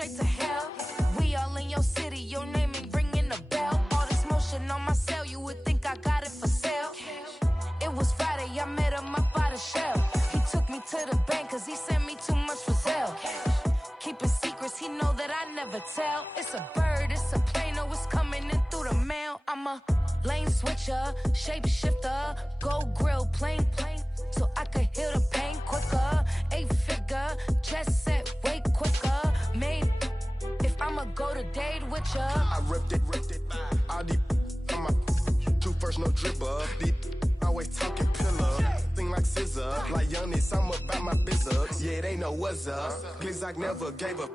straight to hell. We all in your city, your name ain't ringing the bell. All this motion on my cell, you would think I got it for sale. It was Friday, I met him up by the shell. He took me to the bank, cause he sent me too much for Zelle. Keeping secrets, he know that I never tell. It's a bird, it's a plane, oh, it's coming in through the mail. I'm a lane switcher, shapeshifter, gold grill, plane, so I could heal the pain quicker. 8-figure, chest set way quicker. Made, if I'ma go to date with ya. I ripped it, all these on my two first, no dripper. These always talking pillar, thing like scissor. Like youngest, I'm about my business. Yeah, they know what's up. Glizzock never gave up.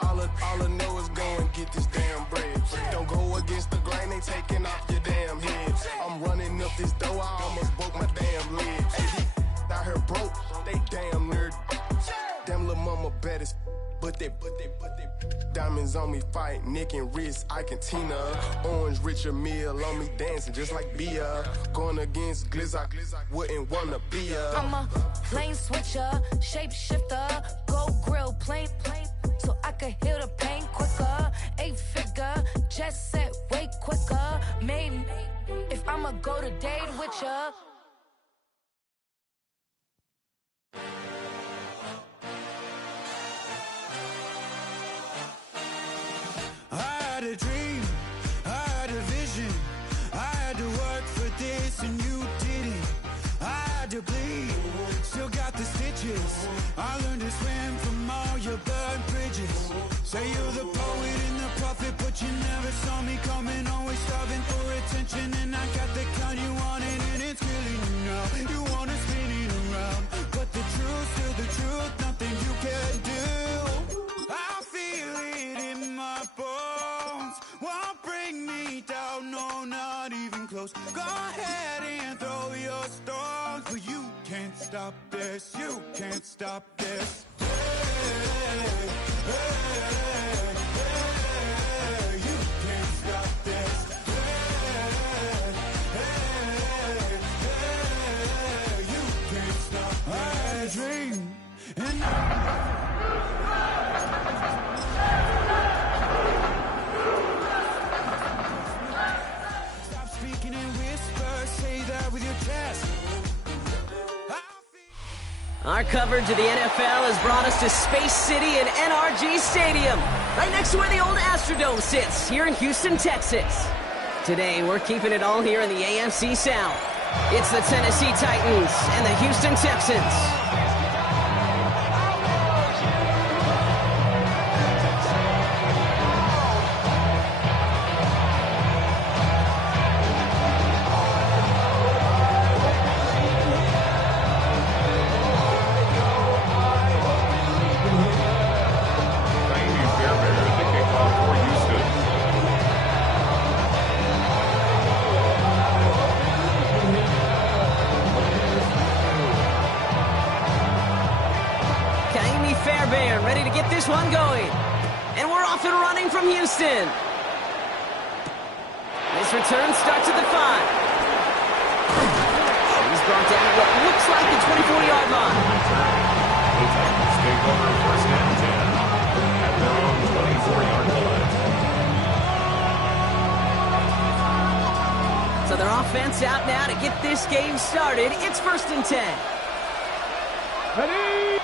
All I know is go and get this damn bread. Don't go against the grain, they taking off your damn head. I'm running up this dough, I almost broke my damn leg. Hey, out here broke, they damn nerd. Damn little mama bad as but they diamonds on me fight, neck and wrist, I can Tina. Orange Richard Mill on me dancing just like Bia. Going against Glizzock, wouldn't wanna be a. I'm a lane switcher, shapeshifter, gold grill, plane, so I could heal the pain quicker. 8-figure, chest set way quicker. Made, if I'ma go to date with ya. I had a dream, I had a vision. I had to work for this and you didn't. I had to bleed, still got the stitches. I learned to swim from all your burned bridges. Say you're the poet and the prophet, but you never saw me coming. Always starving for attention, and I got the kind you wanted, and it's killing you now. You wanna spin it around, but the truth's still the truth, nothing you can do. I feel it in my bones, won't bring me down, no, not even close. Go ahead and throw your stones, but you can't stop this, you can't stop this. You can't stop this. You can't stop this. I had a dream, and stop speaking in whispers, say that with your chest. Our coverage of the NFL has brought us to Space City and NRG Stadium, right next to where the old Astrodome sits, here in Houston, Texas. Today, we're keeping it all here in the AFC South. It's the Tennessee Titans and the Houston Texans. Ready to get this one going. And we're off and running from Houston. This return starts at the 5. He's brought down at what looks like the 24-yard line. The Titans take over first and 10 at their own 24-yard line. So their offense out now to get this game started. It's first and 10. Ready.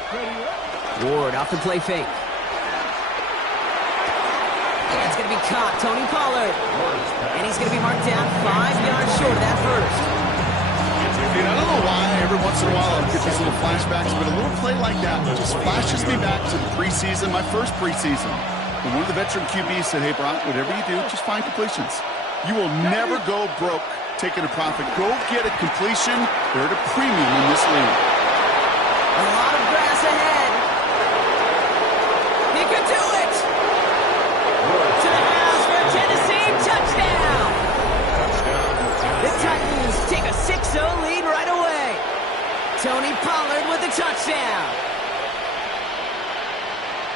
Ward off the play fake. And it's going to be caught. Tony Pollard. And he's going to be marked down 5 yards short of that first. I don't know why every once in a while I'll get these little flashbacks, but a little play like that just flashes me back to the preseason, my first preseason. When one of the veteran QBs said, hey, Brock, whatever you do, just find completions. You will never go broke taking a profit. Go get a completion. They're at a premium in this league. A lot of grass ahead. He could do it! To the house for a Tennessee touchdown! The Titans take a 6-0 lead right away. Tony Pollard with the touchdown.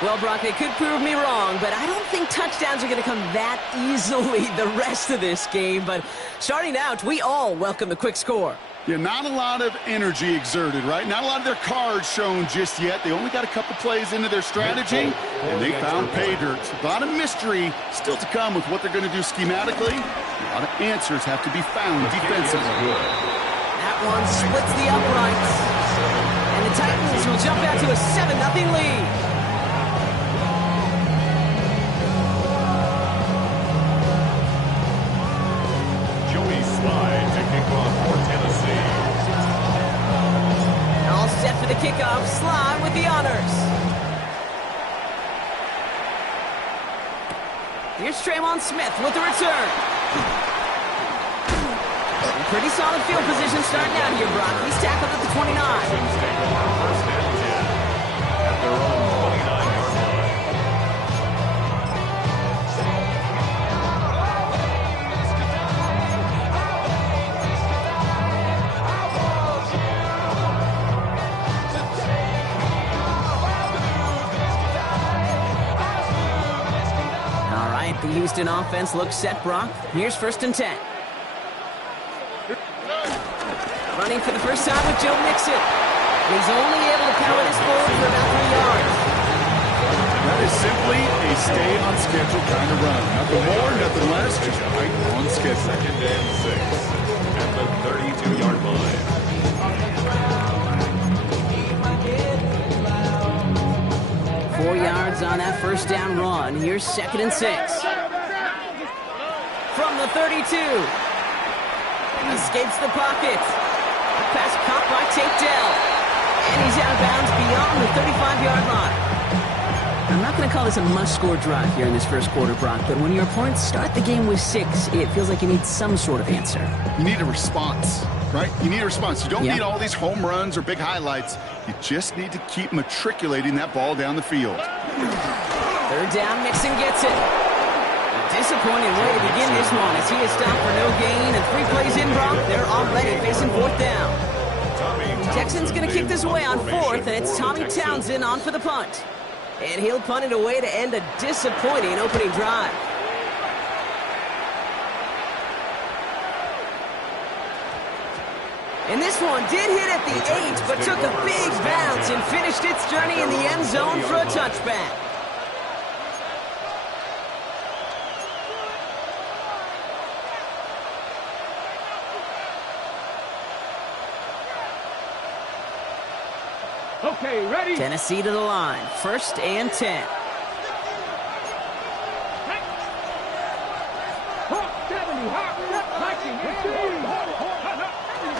Well, Brock, they could prove me wrong, but I don't think touchdowns are going to come that easily the rest of this game. But starting out, we all welcome the quick score. Yeah, not a lot of energy exerted, right? Not a lot of their cards shown just yet. They only got a couple plays into their strategy, and they found pay dirt. A lot of mystery still to come with what they're going to do schematically. A lot of answers have to be found defensively. That one splits the uprights. And the Titans will jump out to a 7-0 lead. Set for the kickoff, Slime with the honors. Here's Traymon Smith with the return. Pretty solid field position starting out here, Brock. He's tackled at the 29. First and 10 at their own 29-yard line. The Houston offense looks set, Brock. Here's 1st and 10. Running for the first time with Joe Mixon. He's only able to power this forward for about 3 yards. That is simply a stay-on-schedule kind of run. Nothing more, nothing less, just right on schedule. 2nd and 6 at the 32-yard line. 4 yards on that first down run. Here's 2nd and 6. From the 32. Escapes the pocket. Pass caught by Tate Dell. And he's out of bounds beyond the 35-yard line. I'm not going to call this a must-score drive here in this first quarter, Brock, but when your opponents start the game with 6, it feels like you need some sort of answer. You need a response, right? You need a response. You don't need all these home runs or big highlights. You just need to keep matriculating that ball down the field. 3rd down, Mixon gets it. A disappointing way to begin this one as he is stopped for no gain, and 3 plays in, Brock, they're already facing 4th down. Texans going to kick this away on 4th, and it's Tommy Townsend on for the punt. And he'll punt it away to end a disappointing opening drive. And this one did hit at the 8, but took a big bounce and finished its journey in the end zone for a touchback. Okay, ready? Tennessee to the line. 1st and 10.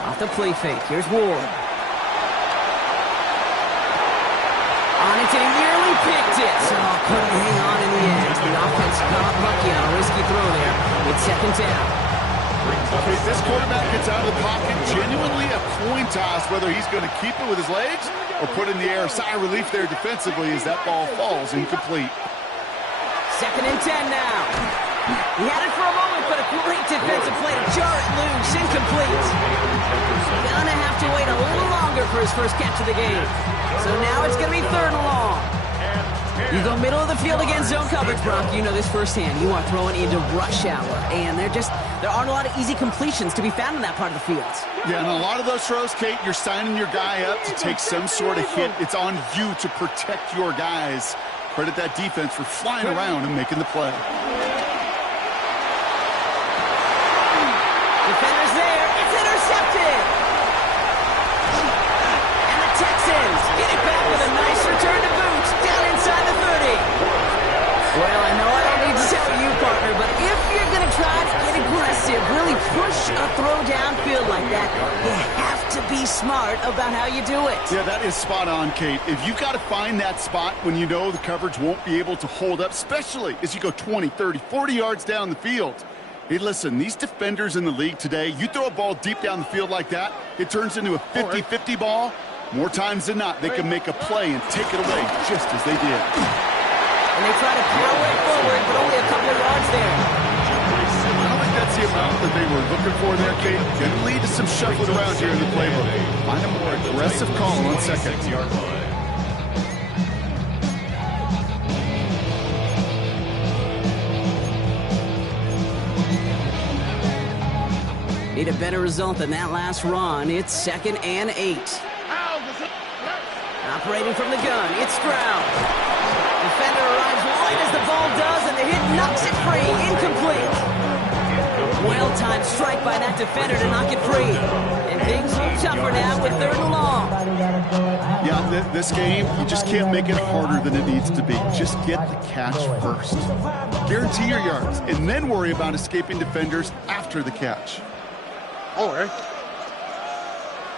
Off the play fake. Here's Ward. On it, and he nearly picked it. So couldn't hang on in the end. The offense caught lucky on a risky throw there. It's 2nd down. Okay, this quarterback gets out of the pocket, genuinely a coin toss whether he's going to keep it with his legs or put in the air. Sigh of relief there defensively as that ball falls incomplete. 2nd and 10 now. He had it for a moment, but a great defensive play to jar it loose. Incomplete. Gonna have to wait a little longer for his first catch of the game. So now it's going to be 3rd and long. You go middle of the field against zone coverage, Brock. You know this firsthand. You are throwing into rush hour, and there aren't a lot of easy completions to be found in that part of the field. Yeah, and a lot of those throws, Kate, you're signing your guy up to take some sort of hit. It's on you to protect your guys. Credit that defense for flying around and making the play. Defender's there. It's intercepted. And the Texans get it back with a nice return to boot down inside the 30. Well, I know I don't need to tell you, partner, but if you're going to try to get aggressive, really push a throw downfield like that, you have to be smart about how you do it. Yeah, that is spot on, Kate. If you've got to find that spot when you know the coverage won't be able to hold up, especially as you go 20, 30, 40 yards down the field. Hey, listen, these defenders in the league today, you throw a ball deep down the field like that, it turns into a 50-50 ball. More times than not, they can make a play and take it away just as they did. And they try to power it forward, but only a couple of yards there. I don't think that's the amount that they were looking for there, Kate. Can lead to some shuffling around here in the playbook. Find a more aggressive call on 2nd. Need a better result than that last run. It's 2nd and 8. Operating from the gun, it's Stroud. Defender arrives right as the ball does, and the hit knocks it free. Incomplete. Well-timed strike by that defender to knock it free. And things look tougher now with 3rd and long. Yeah, this game, you just can't make it harder than it needs to be. Just get the catch first. Guarantee your yards, and then worry about escaping defenders after the catch. Oh, eh?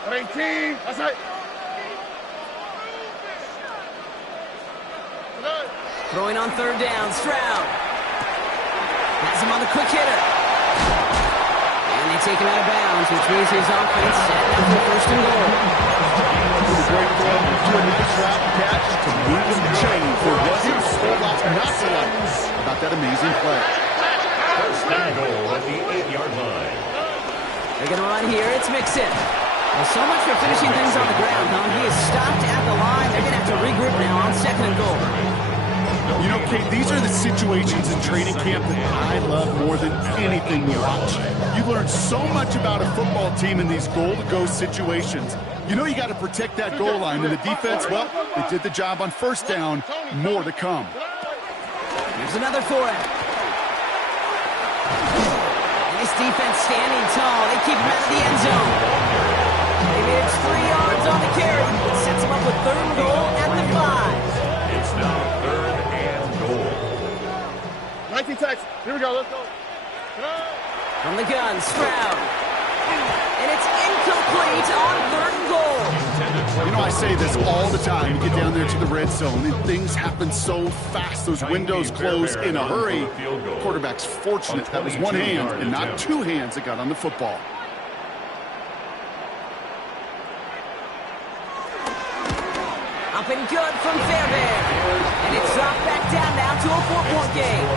18, that's right. Throwing on 3rd down, Stroud. Has him on the quick hitter. And they take him out of bounds, which means his offense set up for 1st and goal. A great throw to a nice route catch to move in the chains. There wasn't a whole lot not to like about that amazing play. 1st and goal at the 8-yard line. They're going to run here. It's Mixon. Well, so much for finishing things on the ground, huh? He is stopped at the line. They're going to have to regroup now on 2nd and goal. You know, Kate, these are the situations in training camp that I love more than anything you watch. You learn so much about a football team in these goal-to-go situations. You know you got to protect that goal line, and the defense, well, they did the job on 1st down. More to come. Here's another for him. Nice defense standing tall. They keep him out of the end zone. Maybe it's 3 yards on the carry. It sets him up with 3rd and goal at the 5. It's now 3rd and goal. 19 Texas. Here we go. Let's go. From the gun, Stroud. And it's incomplete on 3rd and goal. You know, I say this all the time. You get down there to the red zone, and things happen so fast. Those windows close in a hurry. Quarterback's fortunate that was one hand and not 2 hands that got on the football. Up and good from Fairbairn. And it's dropped back down now to a 4-point game.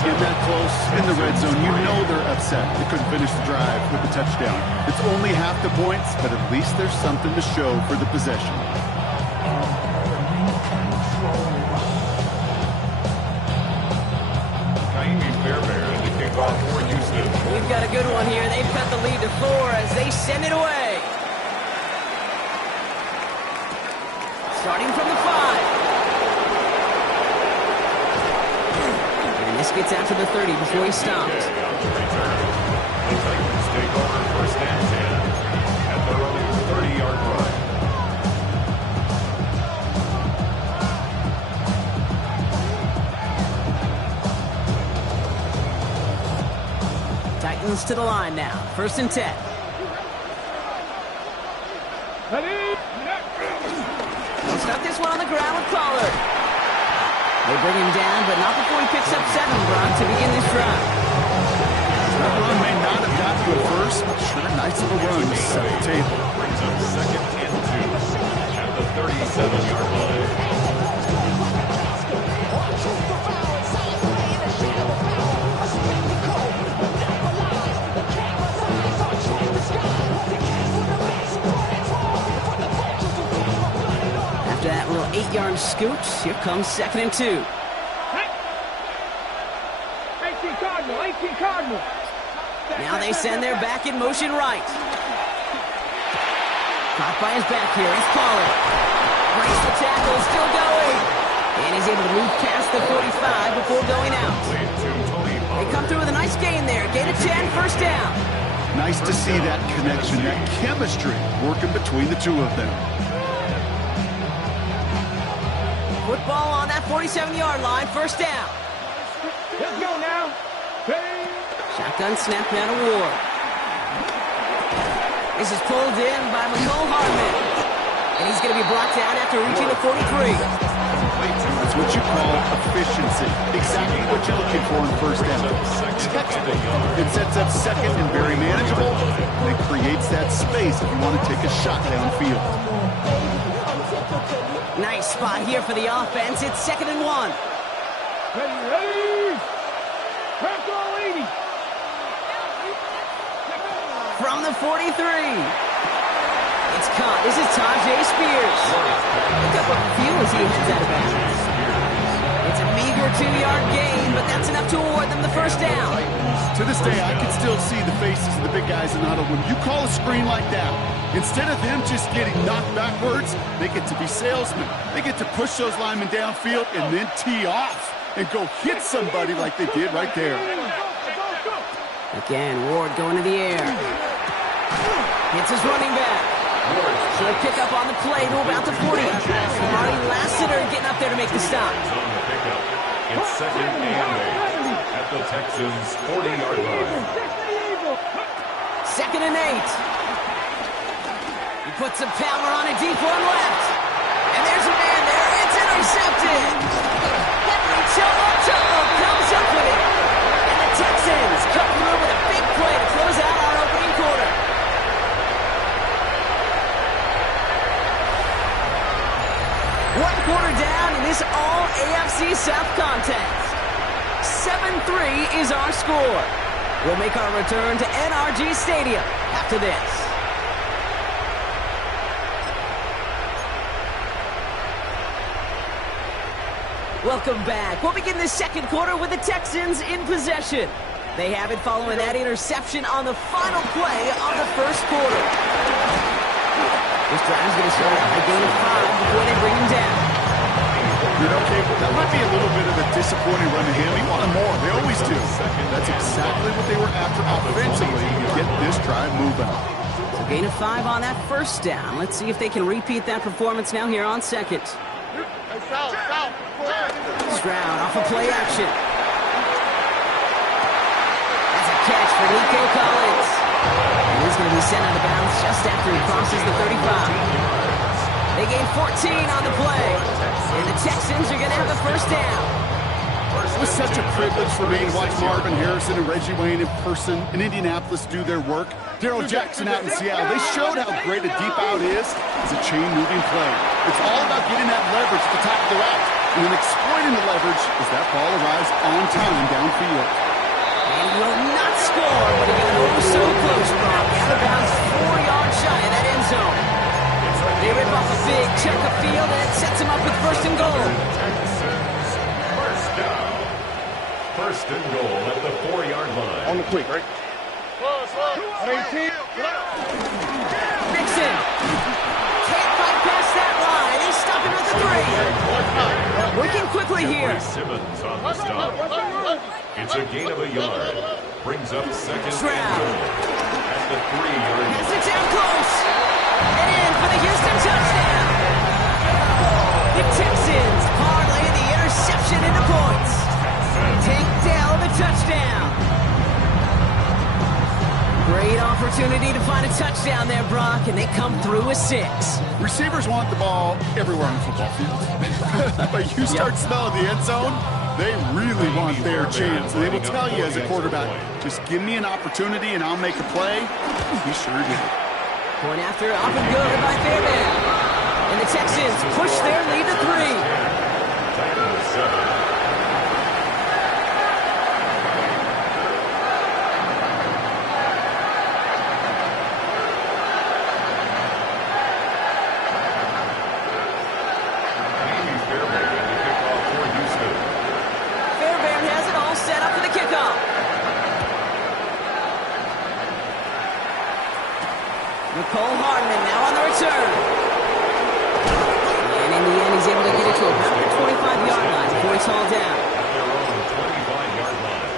Get that close in the red zone, you know they're upset. They couldn't finish the drive with the touchdown. It's only half the points, but at least there's something to show for the possession. Ka'imi Fairbairn, the kickoff for Houston. We've got a good one here. They've cut the lead to 4 as they send it away. Starting from the 5. And this gets out to the 30 before he stops. The Titans take over 1st and 10 at their own 30-yard line. Titans to the line now. 1st and 10. He'll stop this one on the ground with Pollard. They bring him down, but not before he picks up 7, Brock, to begin this drive. That run may not have got you at first, but sure, nice little run to set the table. Brings up 2nd and 2 at the 37-yard line. After that little 8-yard scoot, here comes 2nd and 2. 18 Cardinal. Now they send their back in motion right. Caught by his back here. It's Pollard. Breaks the tackle, still going. And he's able to move past the 45 before going out. They come through with a nice gain there. Gain of 10, 1st down. Nice to see that connection, that chemistry working between the two of them. Football on that 47-yard line, 1st down. Let's go now. Shotgun snap now to Ward. This is pulled in by Mecole Hardman. And he's going to be brought down after reaching the 43. That's what you call efficiency. Exactly what you're looking for in 1st down. It sets up 2nd and very manageable. And it creates that space if you want to take a shot downfield. Nice spot here for the offense. It's 2nd and 1. Ready. Press all 80. From the 43. It's caught. This is Tyjae Spears. Pick up a few as he heads out of bounds. It's a meager 2-yard gain, but that's enough to award them the first down. To this day, I can still see the faces of the big guys in the huddle. When you call a screen like that, instead of them just getting knocked backwards, they get to be salesmen. They get to push those linemen downfield and then tee off and go hit somebody like they did right there. Again, Ward going to the air. Hits his running back. She'll pick up on the play to about the 40. Marty Lassiter getting up there to make the stop. On the pickup. It's 2nd and 8 at the Texans' 40-yard line. 2nd and 8. He puts some power on a deep one left. And there's a man there. It's intercepted. Henry Chomo comes up with it. And the Texans come through with a big play to close out our opening quarter. One quarter down in this all-AFC South contest. 7-3 is our score. We'll make our return to NRG Stadium after this. Welcome back. We'll begin the second quarter with the Texans in possession. They have it following that interception on the final play of the first quarter. This drive's going to start out a gain of 5 before they bring him down. Okay, that might be a little bit of a disappointing run to him. He wanted more. They always do. That's exactly what they were after offensively to get this drive moving. So gain of 5 on that first down. Let's see if they can repeat that performance now here on second. Stroud off of play action. That's a catch for Nico Collins. And he's going to be sent out of bounds just after he crosses the 35. They gain 14 on the play. And the Texans are going to have the first down. It was such a privilege for me to watch Marvin Harrison and Reggie Wayne in person in Indianapolis do their work. Darrell Jackson out in Seattle, they showed how great a deep out is as a chain-moving play. It's all about getting that leverage at the top of the route and then exploiting the leverage as that ball arrives on time downfield. And he will not score, but he got oh so close, Brock. Out of bounds 4 yards shy of that end zone. They rip off a big chunk of field and it sets him up with first and goal. First down. First and goal at the 4-yard line. On the quick, right? 18. Mixon. Can't fight past that line. He's stopping at the 3. Working quickly here. Simmons on the stop. It's a gain of a yard. Brings up second Stroud. and goal at the 3-yard line. Gets it down close. And in for the Houston touchdown. The Texans parlay the interception into points. Take Dell the touchdown. Great opportunity to find a touchdown there, Brock, and they come through with 6. Receivers want the ball everywhere on the football field. But you start smelling the end zone, they really want their chance. And they will tell you as a quarterback, just give me an opportunity and I'll make a play. He sure did. Point after, up and good by Fairbairn. And the Texans push their lead to 3. Fairbairn has it all set up for the kickoff. Nicole Hardman now on the return. And in the end, he's able to get it to about the 25-yard line before he's hauled down. Their own 25-yard line.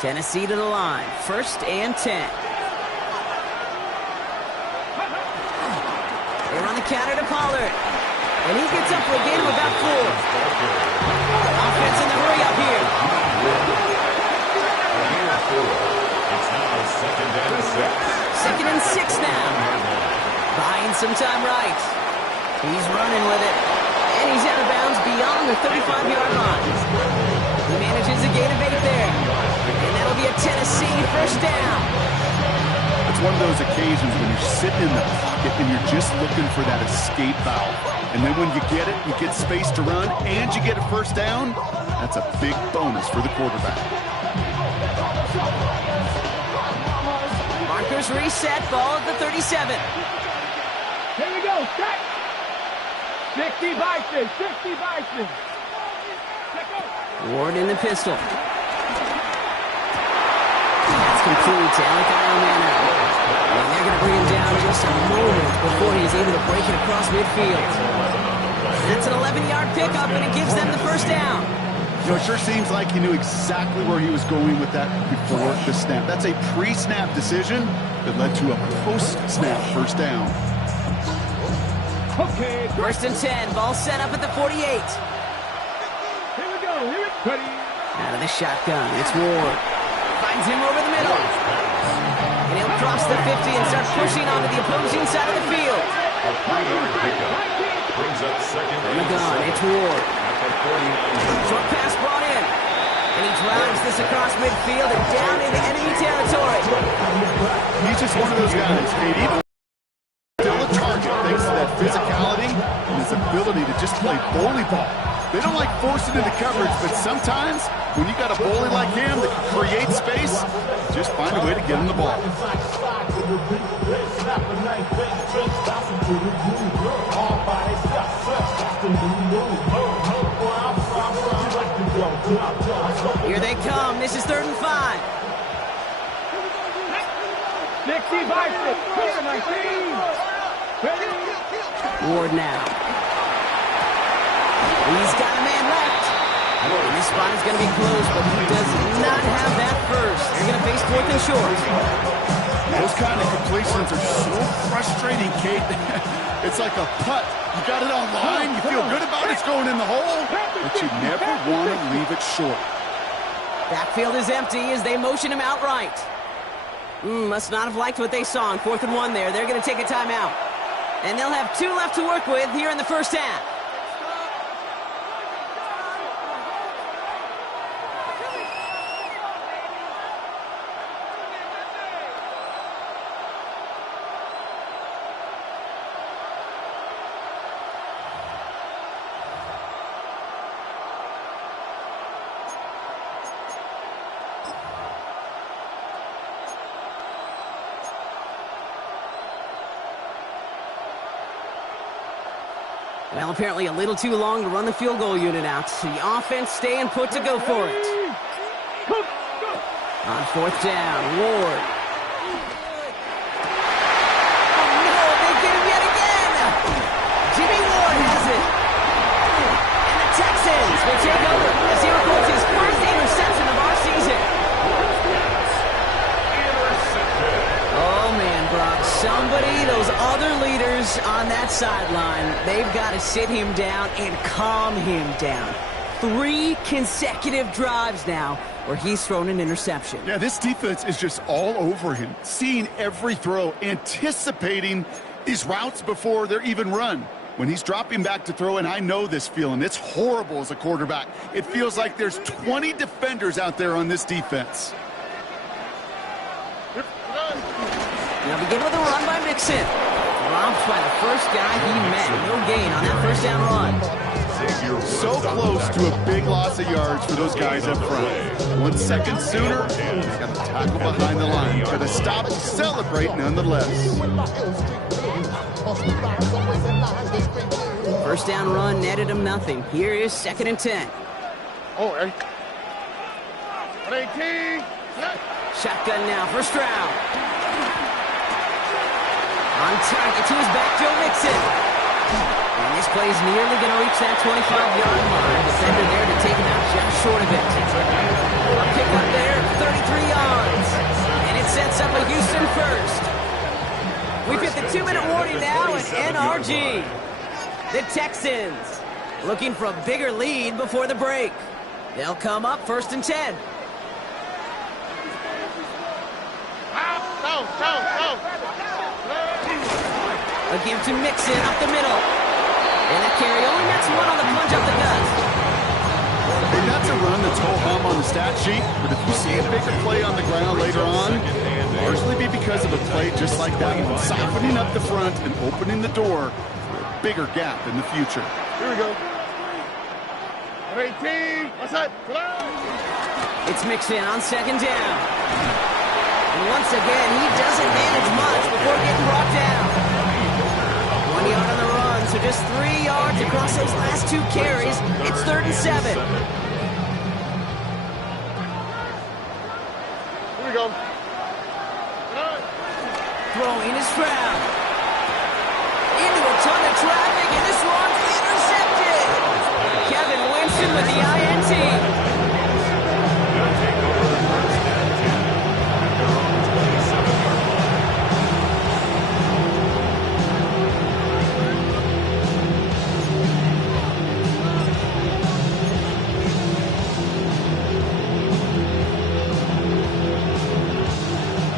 Tennessee to the line. 1st and 10. They run the counter to Pollard. And he gets up for a gain of about 4. Offense in the hurry up here. It's now 2nd and 6. 2nd and 6 now. Buying some time right. He's running with it. And he's out of bounds beyond the 35-yard line. He manages a gain of 8 there. And that'll be a Tennessee first down. It's one of those occasions when you're sitting in the pocket and you're just looking for that escape valve. And then when you get it, you get space to run, and you get a first down. That's a big bonus for the quarterback. Markers reset, ball at the 37. Here we go, set. 60 Bison, 60 Bison. Ward in the pistol. That's complete to Alec Iomana. And they're going to bring him down just a moment before he's able to break it across midfield. That's an 11-yard pickup, and it gives them the first down. You know, it sure seems like he knew exactly where he was going with that before the snap. That's a pre-snap decision that led to a post-snap first down. Okay. First and 10. Ball set up at the 48. Here we go. Here we go. Out of the shotgun. It's Ward. Finds him over the middle. And he'll cross the 50 and start pushing onto the opposing side of the field. Brings up second. From the gun. It's Ward. Short pass brought in. And he drives this across midfield and down into enemy territory. He's just one of those guys, Kate. Even still a target thanks to that physicality and his ability to just play bully ball. They don't like forcing into coverage, but sometimes when you got a bully like him that can create space, just find a way to get him the ball. Here they come. This is 3rd and 5. 60 Bison, clear 19. Ward now. He's got a man left. And this spot is going to be close, but he does not have that first. They're going to face 4th and short. Those kind of completions are so frustrating, Kate. It's like a putt. You got it on line, you feel good about it, it's going in the hole, but you never want to leave it short. Backfield is empty as they motion him outright. Must not have liked what they saw on 4th and 1 there. They're going to take a timeout. And they'll have 2 left to work with here in the first half. Well, apparently a little too long to run the field goal unit out. The offense staying put to go for it. On 4th down, Ward. Oh, no, they get him yet again. Jimmy Ward has it. And the Texans will take over as he records his first interception of our season. Oh, man, Brock. Somebody, those other leaders on that sideline, they've got to sit him down and calm him down. 3 consecutive drives now where he's thrown an interception. Yeah, this defense is just all over him, seeing every throw, anticipating these routes before they're even run. When he's dropping back to throw, and I know this feeling, it's horrible as a quarterback. It feels like there's 20 defenders out there on this defense. Now begin with a run by Mixon. Dropped by the first guy he met. No gain on that first down run. So close to a big loss of yards for those guys up front. 1 second sooner, he's got to tackle behind the line. Got to stop and celebrate nonetheless. First down run netted him nothing. Here is 2nd and 10. Oh, 18. Shotgun now, first round. On target to his back, Joe Mixon. And this play is nearly going to reach that 25-yard line. Defender there to take him out just short of it. A pickup there, 33 yards. And it sets up a Houston first. We've hit the 2-minute warning now at NRG. The Texans looking for a bigger lead before the break. They'll come up 1st and 10. A give to Mixon up the middle. And that carry only nets 1 on the plunge up the gut. And that's a run that's ho-hum on the stat sheet, but if you see a bigger play on the ground later on, largely be because of a play just like that one, softening up the front and opening the door for a bigger gap in the future. Here we go. 18. What's that? It's Mixon on 2nd down. And once again, he doesn't manage much before getting brought down. 1 yard on the run, so just 3 yards across those last 2 carries. It's 3rd and 7. Here we go. Throwing is Stroud. Into a ton of traffic, and this one's intercepted. Kevin Winston with the INT.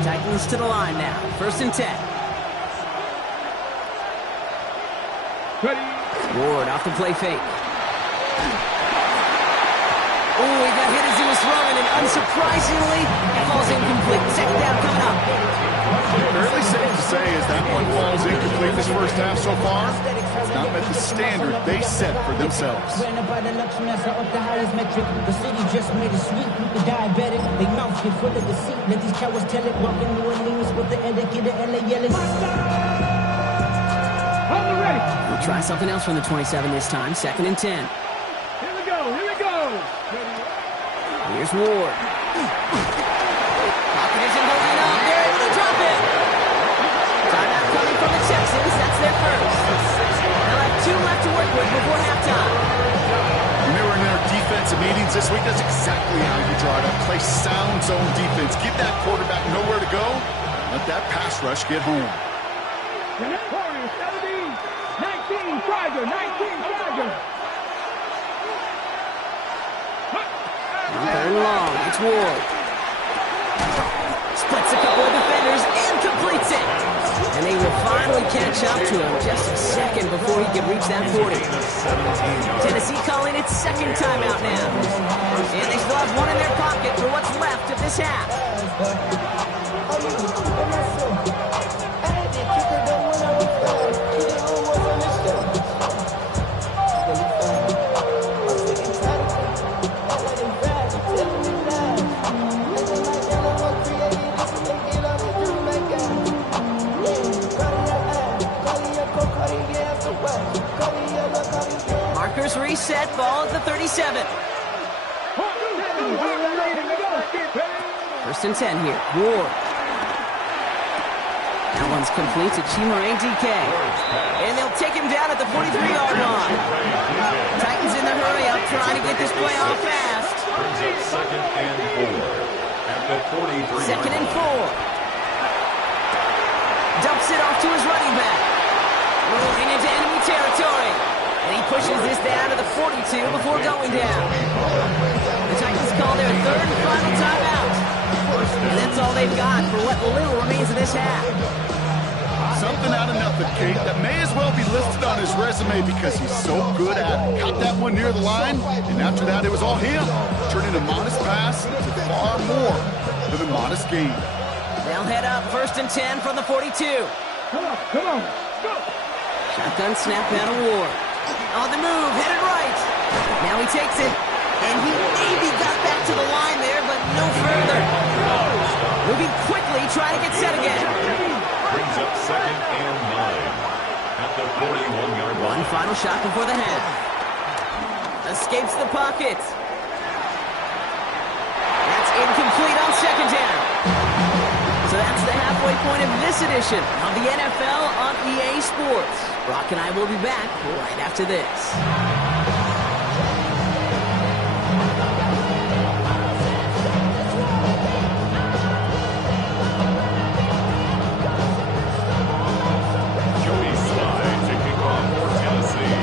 Titans to the line now. 1st and 10. Ward off the play fake. Oh, he got hit as he was throwing, and unsurprisingly, it falls incomplete. 2nd down coming up. Fairly safe to say as that one falls incomplete this first half so far. It's not met the standard they set for themselves. The city just made a sweep with the diabetic. They mouth get full of deceit. Let these cowards tell it. Walking New Orleans with the etiquette of LA yelling. We'll try something else from the 27 this time. 2nd and 10. Here we go. Here we go. Here's Ward. Pocket isn't holding up. They're able to drop it. Timeout coming from the Texans. That's their first. They'll have 2 left to work with before halftime. When they were in their defensive meetings this week, that's exactly how you draw it up. Play sound zone defense. Give that quarterback nowhere to go. Let that pass rush get home. 17, 19, Tiger, 19, Tiger. 3rd and long. It's Ward. Splits a couple of defenders and completes it. And they will finally catch up to him just a second before he can reach that 40. Tennessee calling its 2nd timeout now. And they still have 1 in their pocket for what's left of this half. Markers reset, ball at the 37. 1st and 10 here. Ward. That one's complete to Chimere DK. And they'll take him down at the 43-yard line. Titans in the hurry up, trying to get this play off fast. 2nd and 4 at the 43. 2nd and 4. Dumps it off to his running back. Moving into enemy territory. And he pushes this down to the 42 before going down. The Titans call their 3rd and final timeout. And that's all they've got for what little remains of this half. Something out of nothing, Kate, that may as well be listed on his resume because he's so good at it. Caught that one near the line, and after that it was all him. Turning a modest pass into far more than a modest gain. They'll head up 1st and 10 from the 42. Come on, go! Shotgun snap out of Ward. On the move, headed right. Now he takes it, and he maybe got back to the line there, but no further. Moving quickly, trying to get set again. Brings up 2nd and 9 at the 41-yard line. One final shot before the half. Escapes the pocket. That's incomplete on 2nd down. So that's the halfway point of this edition of the NFL on EA Sports. Brock and I will be back right after this. Joey Slye to kick off for Tennessee.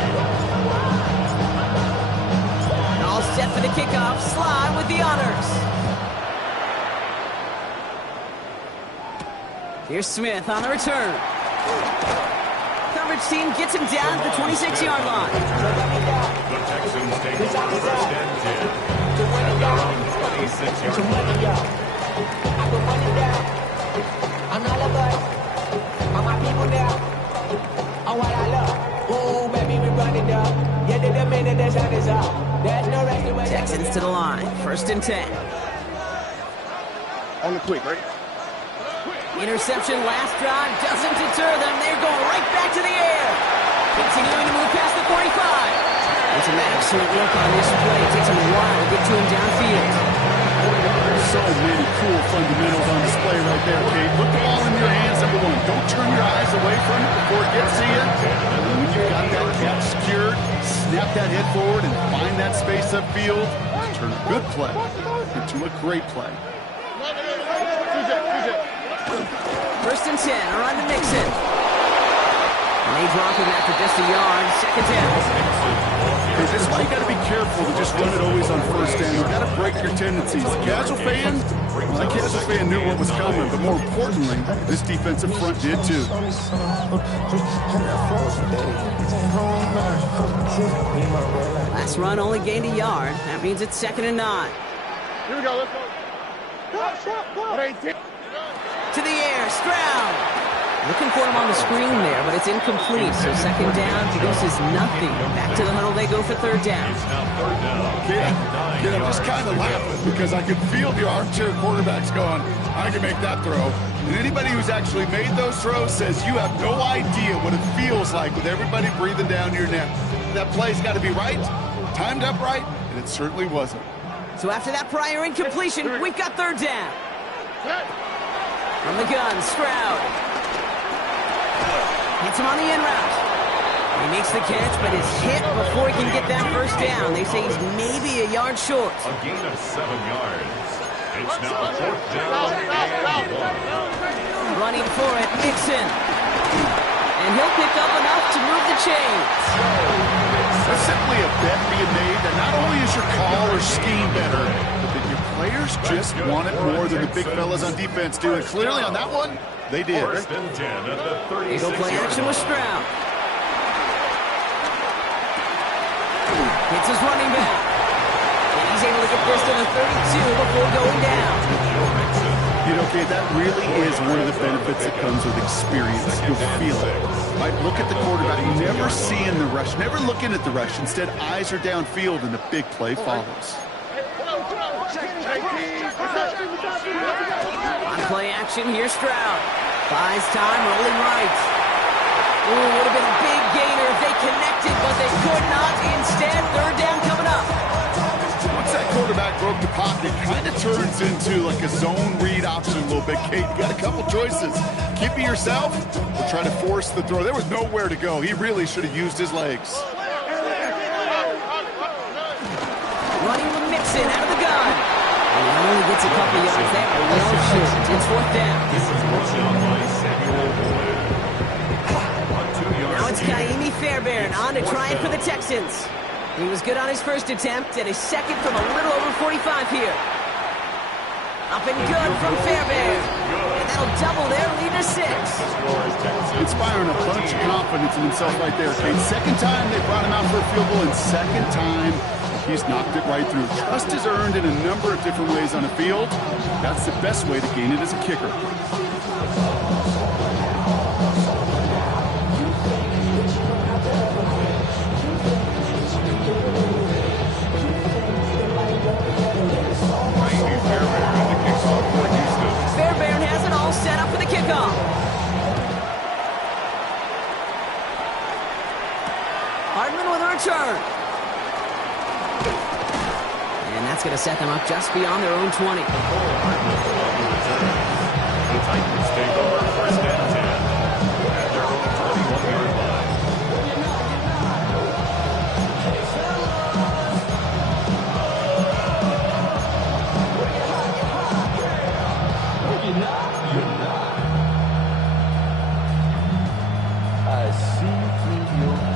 All set for the kickoff. Slye with the honors. Here's Smith on the return. Coverage team gets him down at the 26-yard line. The Texans take over 1st and 10 at their own 26-yard line. I'm all about all my people there. Oh, what I love. Ooh, baby, we run it up. Yeah, the minute the sun is up. There's no rest away. Texans to the line. 1st and 10. On the quick, right? Interception last drive doesn't deter them. They're going right back to the air. Continuing to move some excellent work on this play. It takes him a while to get to him downfield. So many cool fundamentals on display right there, Kate. Put the ball in your hands, number one. Don't turn your eyes away from it before it gets to you. And when you've got that catch secured, snap that head forward and find that space upfield. Turn a good play into a great play. First and 10, around to Mixon. And they drop him after just a yard. Second down. This is why you got to be careful to just run it always on first down. You got to break your tendencies. Casual fan, well, that casual fan knew what was coming, but more importantly, this defensive front did too. Last run only gained a yard. That means it's 2nd and 9. Here we go, let's go. To the air, Stroud. Looking for him on the screen there, but it's incomplete. So 2nd down produces nothing. Back to the huddle they go for 3rd down. Kid, I'm just kind of laughing because I can feel the armchair quarterbacks going, I can make that throw. And anybody who's actually made those throws says you have no idea what it feels like with everybody breathing down your neck. That play's got to be right, timed up right, and it certainly wasn't. So after that prior incompletion, we've got 3rd down. From the gun, Stroud. Hits him on the in route. He makes the catch, but is hit before he can get that first down. They say he's maybe a yard short. A gain of 7 yards. It's now 4th down and 1. Running for it, Mixon. And he'll pick up enough to move the chains. There's simply a bet being made that not only is your call or scheme better, but that your players just want it more than the big fellas on defense do. And clearly on that one, they did. 1st and 10 at the 36. They go play action with Stroud. Hits his running back. And he's able to get this to the 32 before going down. You know, Kate, that really is one of the benefits that comes with experience. You'll feel it. Right? Look at the quarterback. Never seeing the rush. Never looking at the rush. Instead, eyes are downfield and the big play follows. On play action, here's Stroud. Buys time, rolling right. Ooh, would have been a big gainer if they connected, but they could not. Instead, 3rd down coming up. Once that quarterback broke the pocket, it kind of turns into like a zone read option a little bit, Kate. You got a couple choices. Keep it yourself or try to force the throw. There was nowhere to go. He really should have used his legs. Running with Mixon out of the gun. And he only gets a couple yards there. Well short. It's 4th down. This is brought down by Samuel Boyd. Now it's Kaimi Fairbairn on to try it for the Texans. He was good on his first attempt and his second from a little over 45 here. Up and good from Fairbairn. And that'll double their lead to 6. Inspiring a bunch of confidence in himself right there, Kate. 2nd time they brought him out for a field goal, and 2nd time he's knocked it right through. Trust is earned in a number of different ways on the field. That's the best way to gain it as a kicker. Fairbairn has it all set up for the kickoff. Hardman with a return. And that's going to set them up just beyond their own 20. The Titans take over 1st and 10 at their own 21-yard line.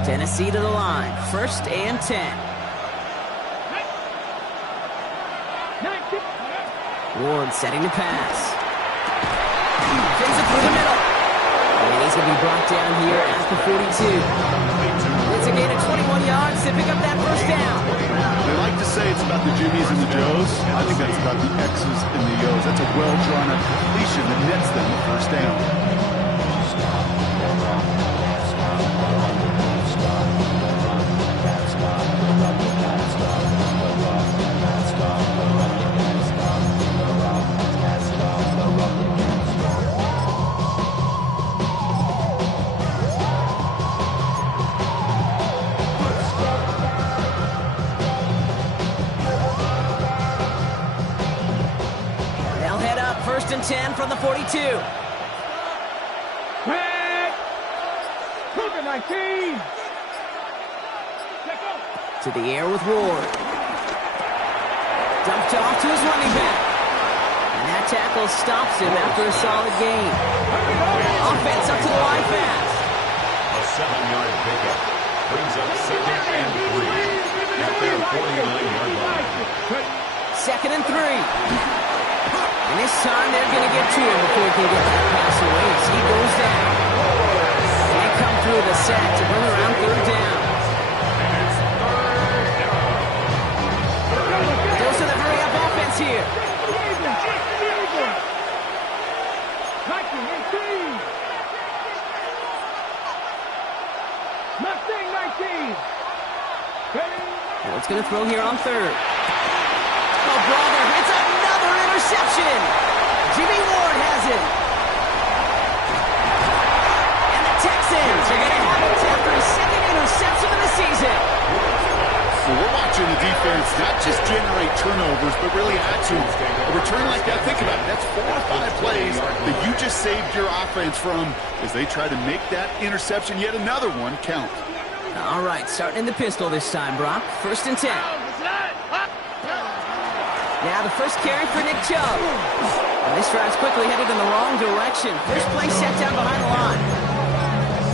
Tennessee to the line. 1st and 10. Ward setting the pass. Fins it through the middle. And he's going to be brought down here at the 42. It's a gain of 21 yards to pick up that 1st down. They like to say it's about the Jimmies and the Joes. I think that's about the X's and the O's. That's a well-drawn-up completion that nets them the 1st down. and 10 from the 42. Red. Cougar 19. To the air with Ward. Dumped off to his running back. And that tackle stops him after a solid gain. Offense up to the line fast. A 7-yard pickup brings up 2nd and 3 at their 49-yard line. 2nd and 3. And this time they're going to get to him before he can get that pass away as he goes down. And they come through the sack to bring around 3rd down. Goes to the hurry-up offense here. Ward's going to throw here on 3rd. Oh, brother, it's another interception. Jimmy Ward has it. And the Texans are going to have it after his 2nd interception of the season. So we're watching the defense not just generate turnovers, but really add to a return like that. Think about it. That's 4 or 5 plays that you just saved your offense from as they try to make that interception, yet another one, count. All right, starting in the pistol this time, Brock. 1st and 10. Now the first carry for Nick Chubb. And this drive's quickly headed in the wrong direction. First play set down behind the line.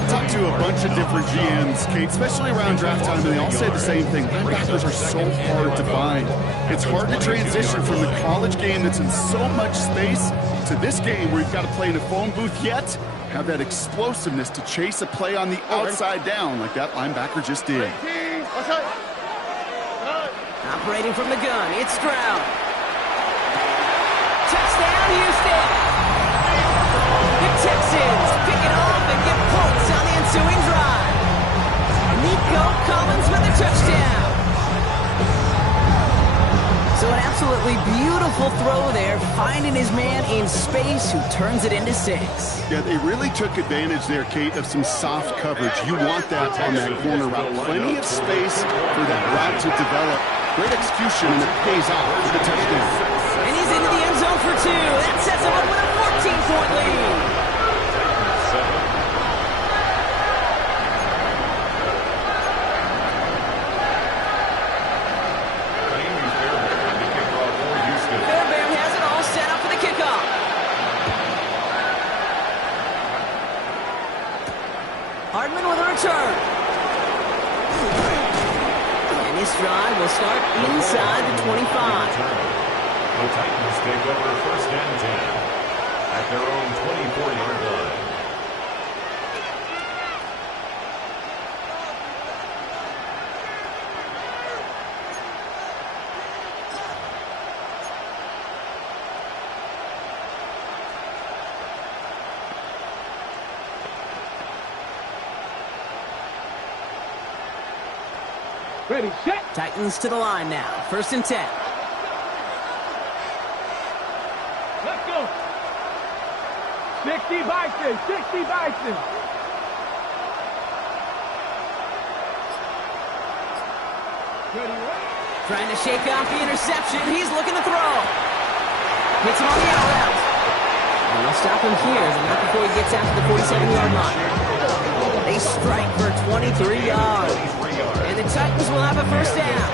Talked to a bunch of different GMs, Kate, especially around draft time, and they all say the same thing. Linebackers are so hard to find. It's hard to transition from the college game that's in so much space to this game where you've got to play in a phone booth, yet have that explosiveness to chase a play on the outside down like that linebacker just did. Operating from the gun, it's Stroud. Touchdown, Houston! The Texans pick it off and get points on the ensuing drive. Nico Collins with a touchdown. So an absolutely beautiful throw there, finding his man in space who turns it into 6. Yeah, they really took advantage there, Kate, of some soft coverage. You want that on that corner route. Plenty of space for that route to develop. Great execution, and it pays off for the touchdown. And he's into the end zone for 2. That sets him up with a 14-point lead. Fairbairn has it all set up for the kickoff. Hardman with a return. And this drive will start inside the 25. The Titans take over 1st and 10 at their own 24-yard line. Ready, set. Titans to the line now. 1st and 10. Let's go. 60 Bison, 60 Bison. Ready, Trying to shake off the interception. He's looking to throw. Hits him on the out route. And they'll stop him here, but not before he gets out to the 47-yard line. They strike for 23 yards. And the Titans will have a 1st down.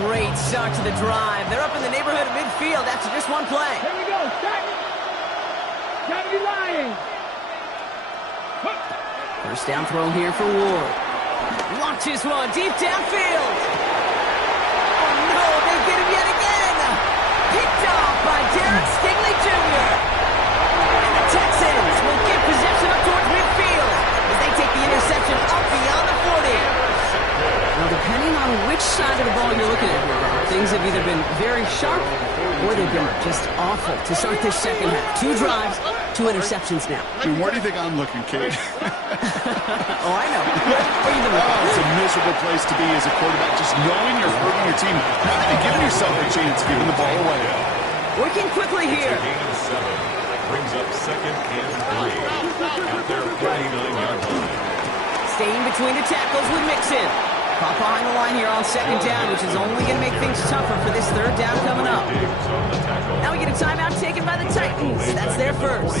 Great start to the drive. They're up in the neighborhood of midfield after just one play. Here we go, set. Gotta be lying. 1st down throw here for Ward. Launches one deep downfield. Oh no, they get him yet again. Picked off by Derek Stingley Jr. And the Texans will get possession up towards midfield as they take the interception up beyond the 40. Now, depending on which side of the ball you're looking at here, things have either been very sharp or they've been just awful to start this second half. 2 drives, 2 interceptions now. I mean, where do you think I'm looking, Kate? Oh, I know. Where you looking? It's a miserable place to be as a quarterback, just knowing you're hurting your team, not even giving yourself a chance, giving the ball away. Working quickly here. Brings up 2nd and 3 at their 49-yard line. Staying between the tackles with Mixon. Caught behind the line here on 2nd down, which is only going to make things tougher for this 3rd down coming up. Now we get a timeout taken by the Titans. That's their first.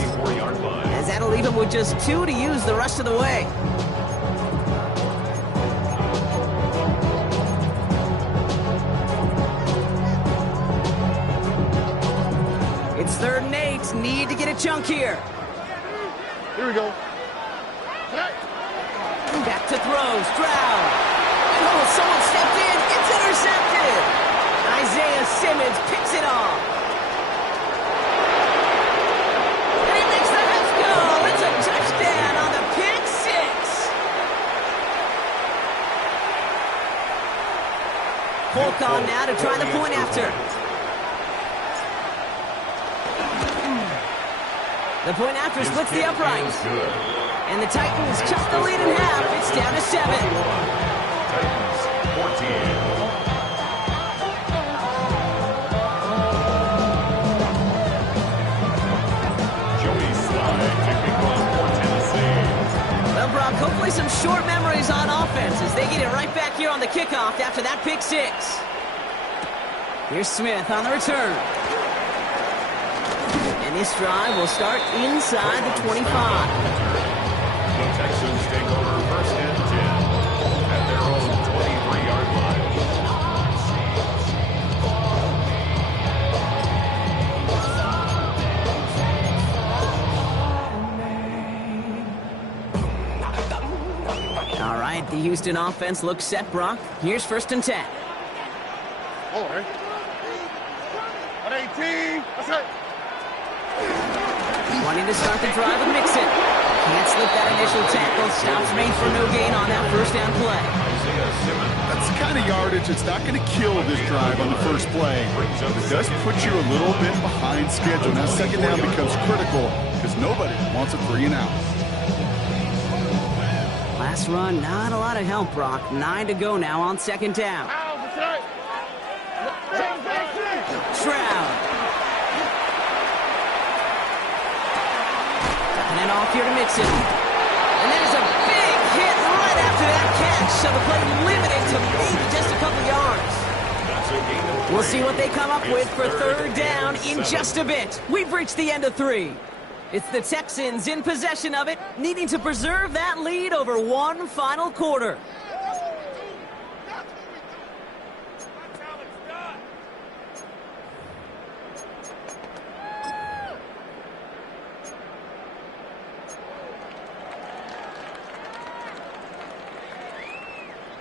As that'll leave them with just 2 to use the rest of the way. It's 3rd and 8. Need to get a chunk here. Here we go. Back to throw. Stroud. Oh, someone stepped in. It's intercepted. Isaiah Simmons picks it off. And he makes the half goal. It's a touchdown on the pick 6. Polk on now to try the point after. The point after splits the uprights. And the Titans cut the lead in half. It's down to 7. Titans 14. Joey Slye kicking off for Tennessee. Well, Brock, hopefully some short memories on offense as they get it right back here on the kickoff after that pick 6. Here's Smith on the return. And this drive will start inside the 25. The Texans take over 1st and 10 at their own 23-yard line. All right, the Houston offense looks set, Brock. Here's 1st and 10. All right. 118. That's it. Wanting to start the drive with Mixon. Can't slip that initial tackle. Stops made for no gain on that 1st down play. That's the kind of yardage that's not going to kill this drive on the first play. But it does put you a little bit behind schedule. Now 2nd down becomes critical because nobody wants a 3 and out. Last run, not a lot of help, Brock. 9 to go now on 2nd down. Stroud. And then off here to Mixon. And there's a big hit right after that catch. So the play limited to maybe just a couple yards. We'll see what they come up with for 3rd down in just a bit. We've reached the end of 3. It's the Texans in possession of it, needing to preserve that lead over one final quarter.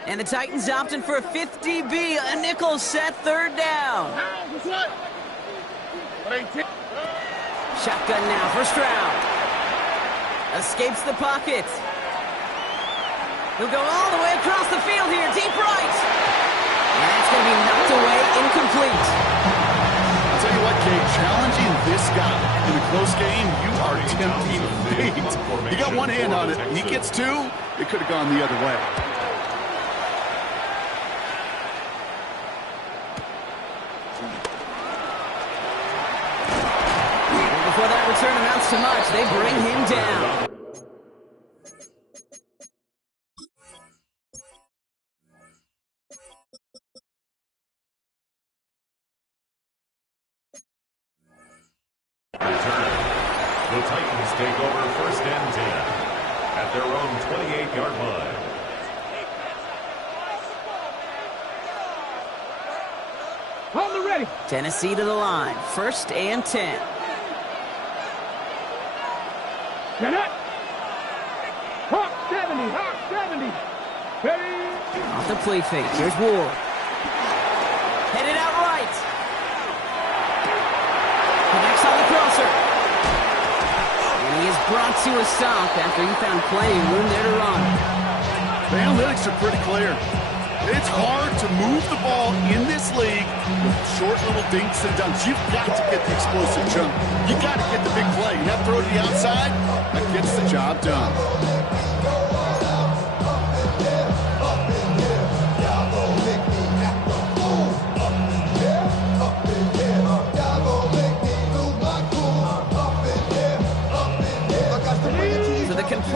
And the Titans opting for a 50B, a nickel set 3rd down. Shotgun now for Stroud. Escapes the pocket. He'll go all the way across the field here, deep right. And that's going to be knocked away, incomplete. I'll tell you what, Kate, challenging this guy in a close game, you are tempting fate. You got one hand on it. He gets 2, it could have gone the other way. Before that return amounts to much, they bring him down. Return. The Titans take over 1st and 10 at their own 28-yard line. Hold it ready. Tennessee to the line, 1st and 10. Get it. Hawk 70. Hawk 70. Ready. Off the play fake. Here's Ward. Headed out right. Connects on the crosser. And he is brought to a stop after he found plenty of room there to run. The analytics are pretty clear. It's hard to move the ball in this league with short little dinks and dunks. You've got to get the explosive jump. You've got to get the big play. And that throw to the outside, that gets the job done.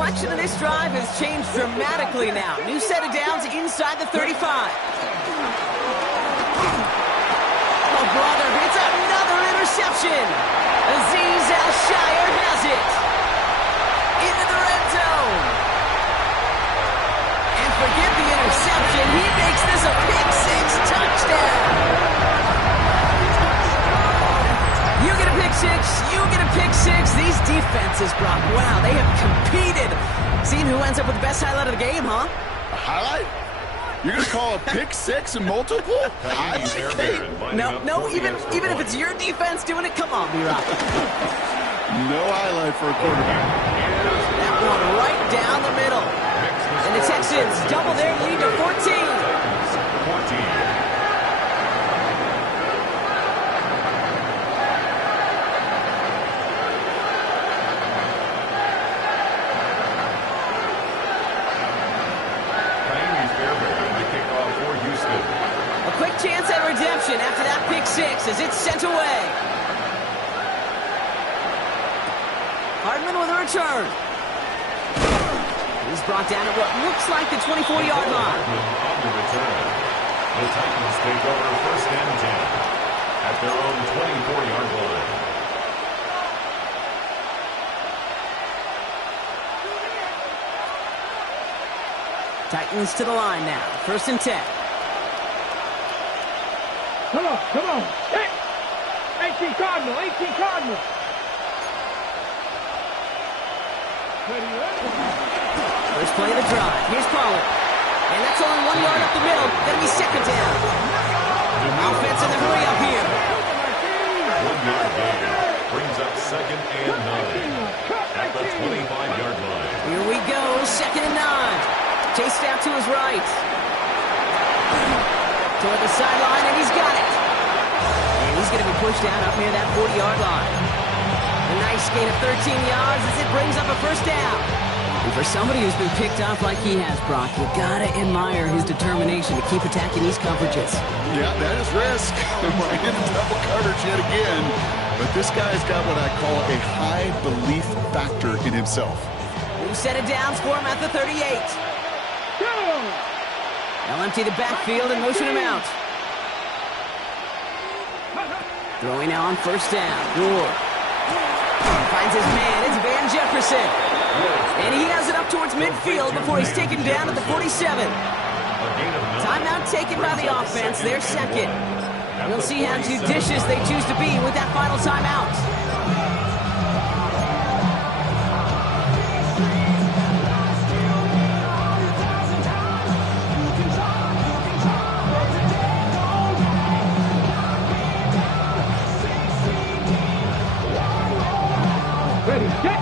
complexion of this drive has changed dramatically now. New set of downs inside the 35. Oh, brother, it's another interception. Azeez Al-Shaair has it. Into the red zone. And forget the interception. He makes this a pick six touchdown. You get a pick six. You get a pick six. These defenses, Brock, wow, they have competed. Seeing who ends up with the best highlight of the game, huh? A highlight? You're going to call a pick six and multiple? No, even if it's your defense doing it, come on, B-Rock. No highlight for a quarterback. That one right down the middle. And the Texans double their lead to 14. Chance at redemption after that pick six as it's sent away. Hardman with a return. He's brought down at what looks like the 24-yard line. On the return, the Titans take over first and 10 at their own 24-yard line. Titans to the line now. First and 10. Come on. Hey! 18 Cardinal. First play of the drive. Here's Pollard. And that's only 1 yard up the middle. That'll be second down. Offense in the hurry up here. 1 yard gain brings up second and 9 at the 25-yard line. Here we go. Second and 9. Chased out to his right. Toward the sideline, and he's got it. And he's going to be pushed down up near that 40-yard line. A nice gain of 13 yards as it brings up a first down. And for somebody who's been picked off like he has, Brock, you got to admire his determination to keep attacking these coverages. Yeah, that is risk. Right into double coverage yet again. But this guy's got what I call a high belief factor in himself. New set of downs for him at the 38. Go! They'll empty the backfield and motion him out. Throwing now on first down. Ward finds his man. It's Van Jefferson. And he has it up towards midfield before he's taken down at the 47. Timeout taken by the offense. Their second. We'll see how judicious they choose to be with that final timeout.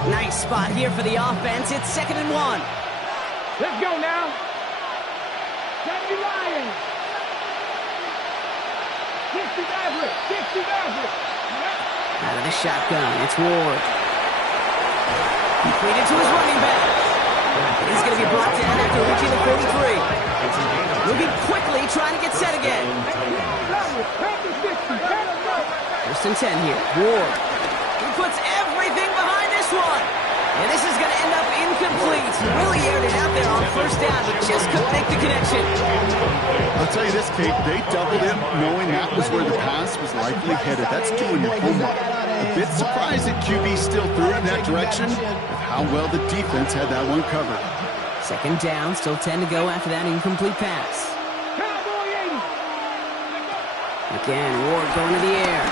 Nice spot here for the offense. It's 2nd and 1. Let's go now. Johnny Lions. 60 Maverick. Out of the shotgun, it's Ward. Completed to his running back. And he's going to be brought down after reaching the 43. Moving quickly, trying to get set again. First and 10 here. Ward. He puts everything behind this one. And this is going to end up incomplete. Really aired it out there on first down, but just couldn't make the connection. I'll tell you this, Kate. They doubled him knowing that was where the pass was likely headed. That's doing your homework. A bit surprised that QB still threw it in that direction with how well the defense had that one covered. Second down, still 10 to go after that incomplete pass. Again, Ward going to the air.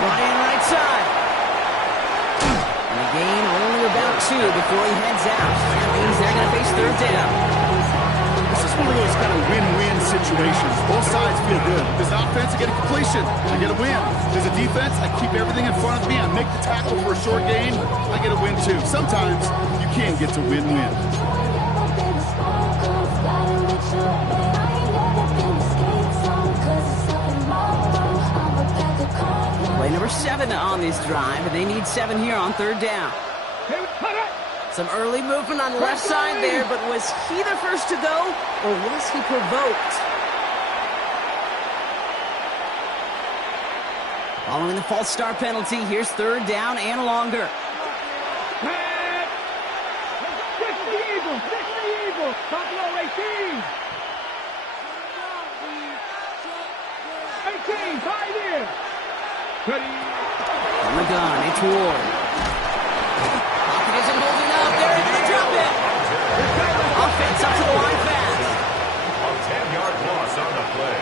Ryan right side. And a gain only about 2 before he heads out. That means they're going to face third down. This is one of those kind of win-win situations. Both sides feel good. Does the offense, I get a completion, I get a win. Does the defense, I keep everything in front of me, I make the tackle for a short gain, I get a win too. Sometimes you can get to win-win. Play number 7 on this drive, and they need 7 here on third down. Some early movement on the left side there, but was he the first to go, or was he provoked? Following the false start penalty, here's third down and longer. Top low, 18. 18, 5 in. Ready. On the gun, it's Ward. Pocket isn't holding up. They're able to drop it. Offense up to the line fast. A 10-yard loss on the play.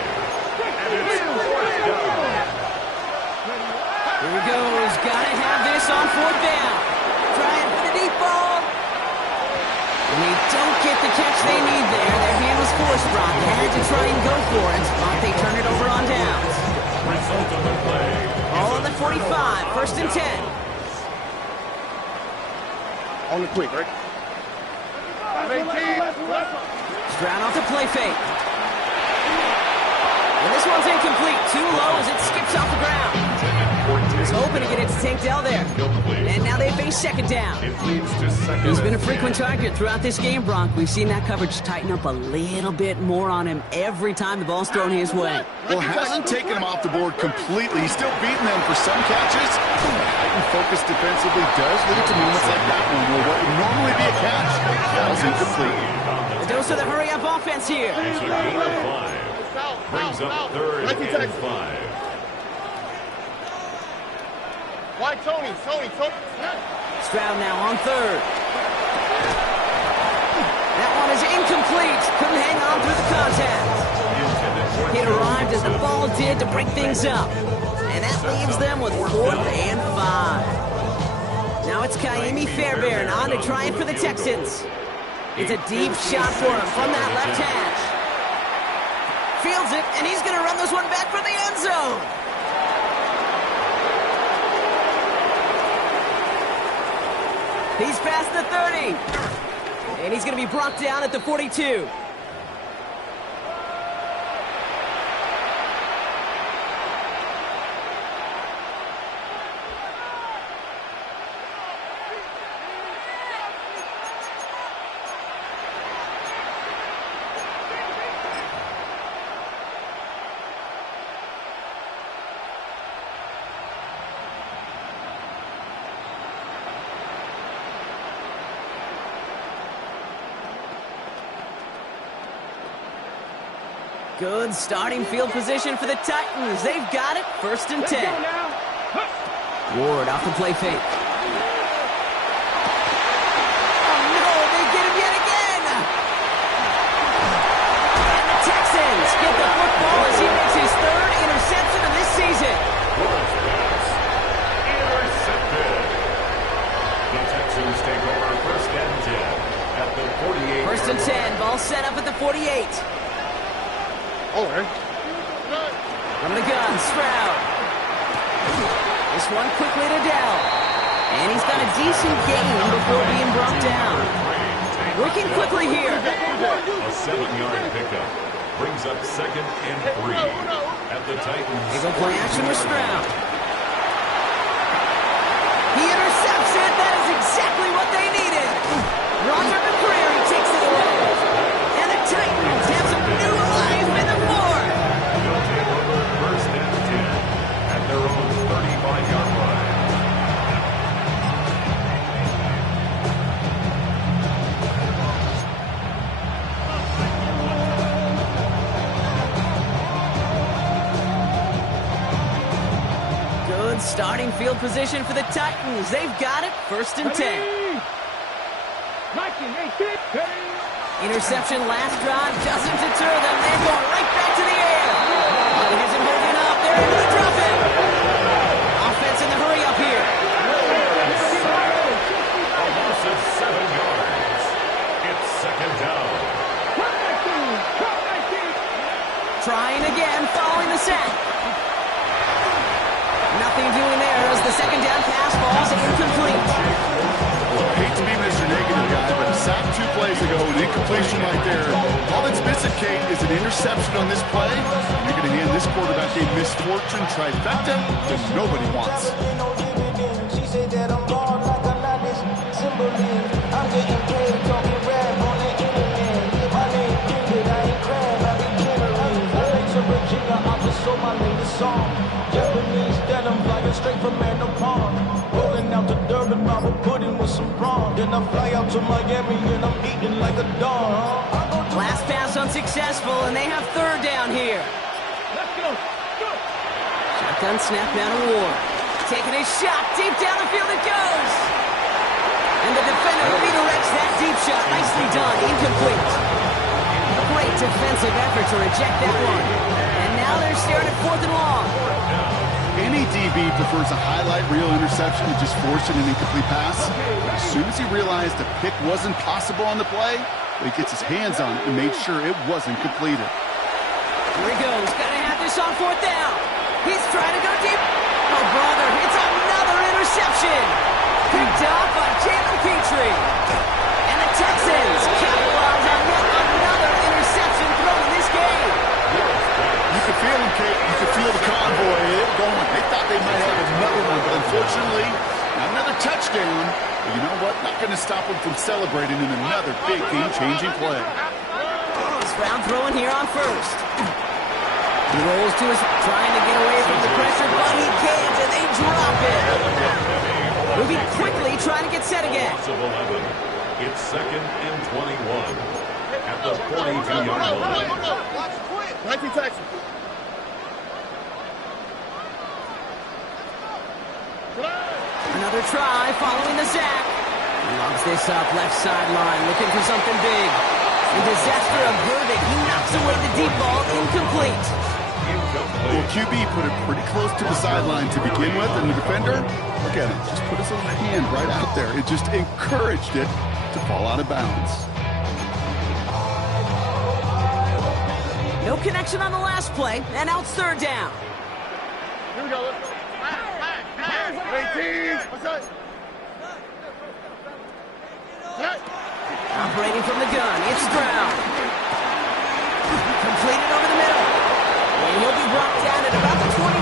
And it's fourth down. Here he goes. Got to have this on fourth down. Trying for the deep ball. And they don't get the catch they need there. Their hand was forced, Brock. They had to try and go for it, but they turn it over on downs. Result of the play. All on the 45, first and 10. On the quick, right? Stroud off the play fake. And this one's incomplete. Too low as it skips off the ground. He's hoping to get it to Tank Dell there. And now they face second down. It leads to second. He's been a frequent target throughout this game, Bronk. We've seen that coverage tighten up a little bit more on him every time the ball's thrown his way. Well, hasn't taken him off the board completely. He's still beating them for some catches. Heightened focus defensively does lead to moments like that one where what would normally be a catch falls incomplete. The dose of the hurry-up offense here. It's a gain of 5. Brings up third and 5. Why Tony? Stroud now on third. That one is incomplete. Couldn't hang on through the contact. It arrived as the ball did to break things up. And that leaves them with 4th and 5. Now it's Kaimi Fairbairn on to try it for the Texans. It's a deep shot for him from that left hash. Fields it, and he's going to run this one back for the end zone. He's past the 30. And he's going to be brought down at the 42. Good starting field position for the Titans. They've got it. First and 10. Ward off the play fake. Oh, no, they get him yet again. And the Texans get the football as he makes his 3rd interception of this season. Intercepted. The Texans take over first and 10 at the 48. First and 10. Ball set up at the 48. Over. From the gun, Stroud. This one quickly to Dell. And he's got a decent gain before being brought down. Working quickly here. A 7-yard pickup brings up second and 3 at the Titans. They go play action with Stroud. He intercepts it. That is exactly what they needed. Roger McCreary takes it away. And the Titans have some new life in the fourth. They'll take over first and 10 at their own 35-yard line. Good starting field position for the Titans. They've got it. First and 10. Interception last drive doesn't deter them. They're going right back to the air. It isn't holding up. They're able to drop it. Offense in the hurry up here. A loss of 7 yards. It's second down. Trying again, following the sack. Nothing doing there as the second down pass falls incomplete. I hate to be Mr. Negative guy, but a sack 2 plays ago, an incompletion right there. All that's missing, Kate, is an interception on this play. You're going to hand this quarterback a misfortune trifecta that nobody wants. She said that I'm hard like a lattice, Timberland. I'm getting paid, talking rap on the internet. My name David, I ain't crab, I be generous. I make some Regina, I just sold my latest song. Japanese denim, flying straight from Manopon. Rolling out to Durban, Bible pudding with some prawn. Then I fly out to Miami and I'm eating like a dog. successful, and they have third down here. Let's go. Go. Shotgun snap now to Ward. Taking a shot. Deep down the field it goes. And the defender redirects that deep shot. Nicely done. Incomplete. A great defensive effort to reject that one. And now they're staring at 4th and long. Any DB prefers a highlight reel interception to just forcing an incomplete pass. As soon as he realized a pick wasn't possible on the play, he gets his hands on it and made sure it wasn't completed. Here he goes. Gotta have this on 4th down. He's trying to go deep. Oh, brother. It's another interception. Picked off by Jalen Petrie. And the Texans capitalize on yet another interception thrown in this game. You could feel him, Kate. You could feel the convoy going. They thought they might have another one, but unfortunately, not another touchdown. But you know what? Not going to stop them from celebrating in another big game-changing play. This round throwing here on 1st. He rolls to his, trying to get away from the pressure, but he can't, and they drop it. Moving quickly, trying to get set again. It's 2nd and 21 at the 42-yard line. 19 Texas. Another try following the sack. He lobs this up left sideline, looking for something big. The disaster averted. He knocks away the deep ball, incomplete. Well, QB put it pretty close to the sideline to begin with, and the defender, look at it, just put his little hand right out there. It just encouraged it to fall out of bounds. No connection on the last play, and now it's 3rd down. Here we go. Let's go. 18. What's that? Operating from the gun, it's Stroud. Completed over the middle. And he'll be brought down at about the 29.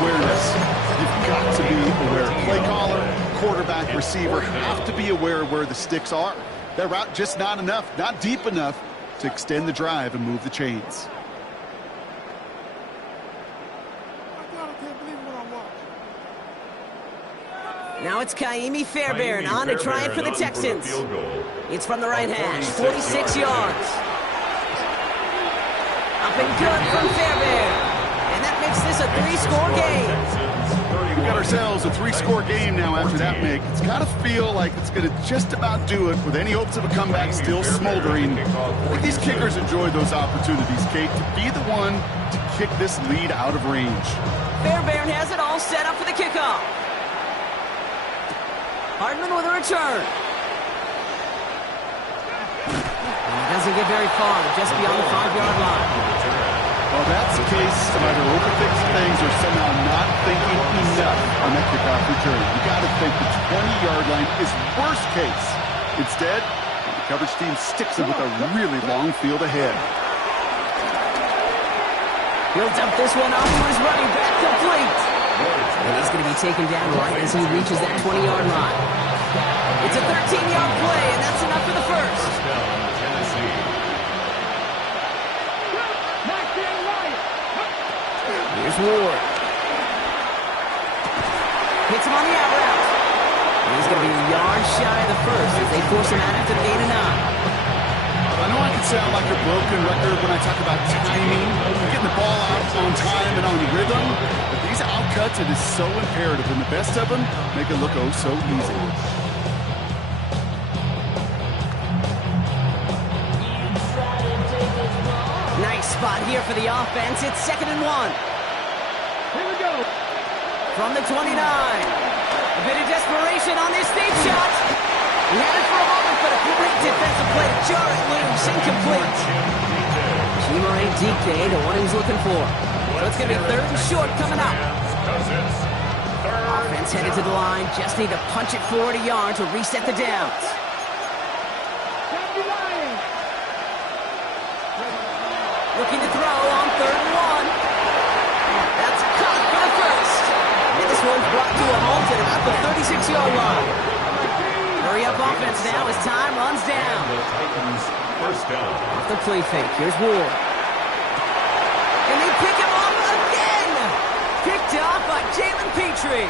Awareness. You've got to be aware. Play caller, quarterback, receiver have to be aware of where the sticks are. That route just not enough, not deep enough to extend the drive and move the chains. Now it's Kaimi Fairbairn on to try it for the Texans. It's from the right hash, 46 yards. Up and good from Fairbairn. And that makes this a 3-score game. We've got ourselves a 3-score game now after that make. It's got to feel like it's going to just about do it with any hopes of a comeback still smoldering. I think these kickers enjoy those opportunities, Kate, to be the one to kick this lead out of range. Fairbairn has it all set up for the kickoff. Hardman with a return. And it doesn't get very far, just beyond the 5-yard line. Well, that's the case of either overthinking things or somehow not thinking enough on that kickoff return. You got to think the 20-yard line is worst case. Instead, the coverage team sticks it with a really long field ahead. He'll dump this one off to his running back, complete. And he's going to be taken down right as he reaches that 20-yard line. It's a 13-yard play, and that's enough for the first. Here's Ward. Hits him on the out route. And he's going to be a yard shy of the first as they force him out after the gain of 9. I know I can sound like a broken record when I talk about timing, getting the ball out on time and on rhythm, but these outcuts, it is so imperative, and the best of them make it look oh so easy. Nice spot here for the offense. It's 2nd and 1. Here we go. From the 29. A bit of desperation on this deep shot. He had it for a moment, but a great defensive play to jar it loose. Incomplete. Chimere Dike, the one he's looking for. So it's going to be 3rd and short coming up. Offense headed to the line. Just need to punch it 40 yards to reset the downs. Looking to throw on 3rd and 1. That's caught for the first. And this one's brought to a halt at about the 36-yard line. Hurry up offense now as time runs down. First down. Off the play fake. Here's Ward. And they pick him off again. Picked off by Jalen Petrie.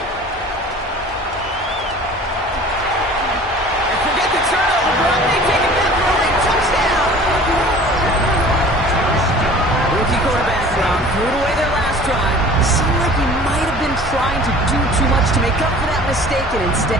And forget the turnover, but they take it back for a late touchdown. threw it away their last drive. It seemed like he might have been trying to do too much to make up for that mistake, and instead